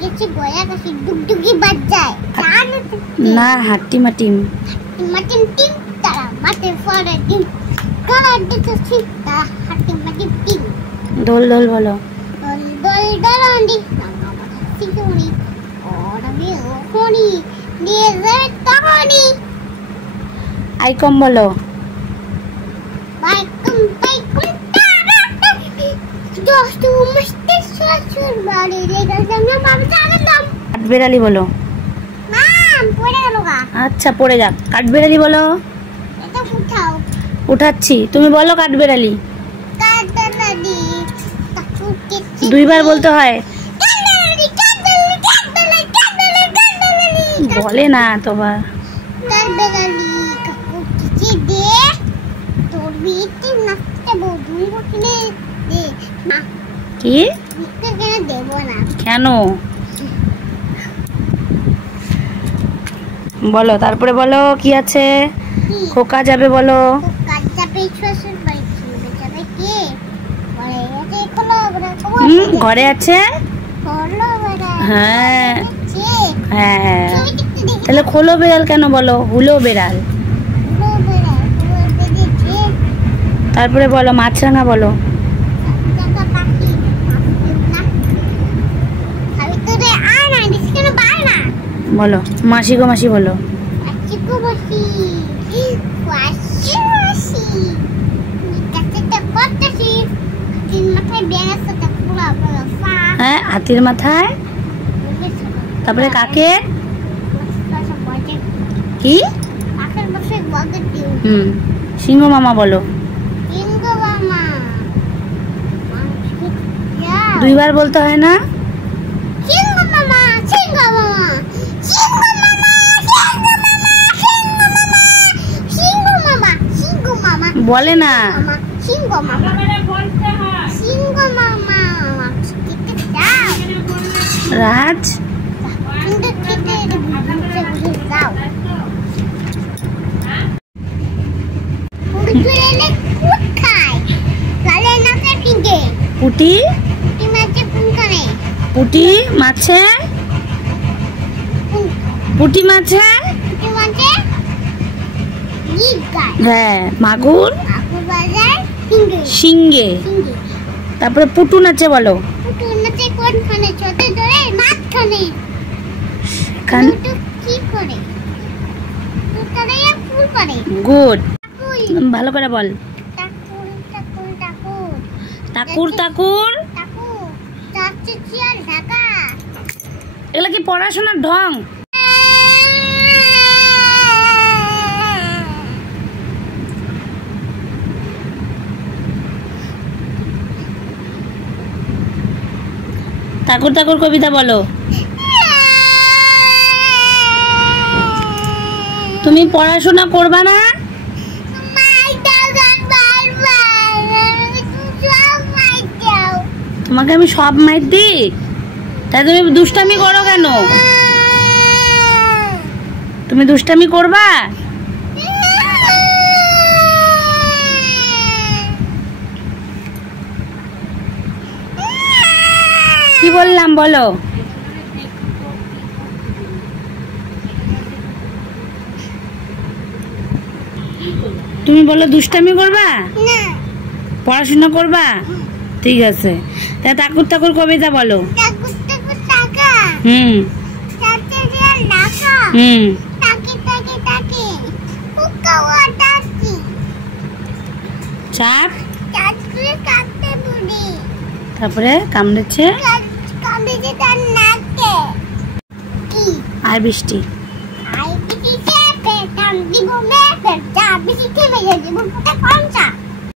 গেছে গয়া কাছে ডুগডুগি বাজায় না হাট্টি মাটিম মাটিম টিম তারা মাঠে ফরে টিম কালার দিতে ছিটা হাট্টি মাটিম টিম দোল দোল বলো দোল দোল দোলন্ডি সিকুনি ওরা বে ওখনি দিয়ে যায় তখনি আইকম বলো বাইকুম তারা দোস্ত মস্তে সুর বাড়ি লেগে না বাবা জানলাম কাঠবেড়ালি বলো মাম পড়ে গেল গা আচ্ছা পড়ে যাক কাঠবেড়ালি বলো এটা উঠাও উঠাচ্ছি তুমি বলো কাঠবেড়ালি কাটলাদি তাকু কেচি দুইবার বলতে হয় বলে না তোবা কাটলাদি কাকু কেচি দে তোর বিতে নাচতে বদু কিনে দে না কি নিতে কেন দেব না কেন বলো তারপরে বলো কি আছে খোকা যাবে বলো কাজ যাবে শ্বশুর বাড়ি যাবে কে বলে এতে খোলো বড় ঘরে আছে খোলো বড় হ্যাঁ কে হ্যাঁ তুমি দেখতে দেখি তাহলে খোলো বেড়াল কেন বলো হুলো বেড়াল খোলো বড় খোলো দেখে তারপরে বলো মাছরাঙা বলো জায়গা পাখি না খালি তো রে আয় না দিছকে না বাই না বলো মাসি গো মাসি বলো চিকু বসি ওয়াশি ওয়াশি নিকাতে করতেছি তিন মাথায় ব্যাস তো পুরো পুরো ফা হ্যাঁ হাতির মাথায় তারপরে কাকে কি কাকের বসে বগের দিও সিংহ মামা বলো সিংহ মামা দুইবার বলতে হয় না সিংহ মামা সিংহ মামা সিংহ মামা সিংহ মামা সিংহ মামা বলে না সিংহ মামা সিংহ মামা খেতে যাও রাজ কিন্তু খেতে বুঝে যাও উড়ে কোথায় লালে নাচে কিনকে পুটি কি মাঝে পুনকানে পুটি মাছে পুটি মাছে কি মাঝে গীত গায় হ্যাঁ মাগুর আপু বাজার কিনকে সিংহে কিনকে তারপরে পুটু নাচে বলো পুটু নাচে কোনখানে ছোট ধরে মাঝখানে খান পুটু কি করে পুটারে ফুল করে গুড ফুল ভালো করে বল টাকুর টাকুর টাকুর তাকুর তাকুর টাকুর চাচি চিয়ার ঢাকা এগুলা কি পড়াশোনার ঢং ঠাকুর ঠাকুর কবিতা বলো তুমি পড়াশোনা করবা না তোমাকে আমি সব মাইর দিই তাই তুমি দুষ্টামি করো কেন তুমি দুষ্টামি করবা কি বললাম বলো তুমি বলো দুষ্টামি করবা না পড়াশোনা করবা ঠিক আছে তা ঠাকুর ঠাকুর কবিতা বলো টাকুর টাকুর টাকা হুম চাচি চিয়ার ঢাকা হুম টাকি টাকি টাকি উকাওয়া টাকি চাপ চাচি কাটতে বুড়ি তারপরে কামড়েছে কামড়েছে তার নাকে কি আর বৃষ্টি আই বিটি চেপে টান দিব মেপে যা বিটি থেমে যাবে বুড়টা কমচা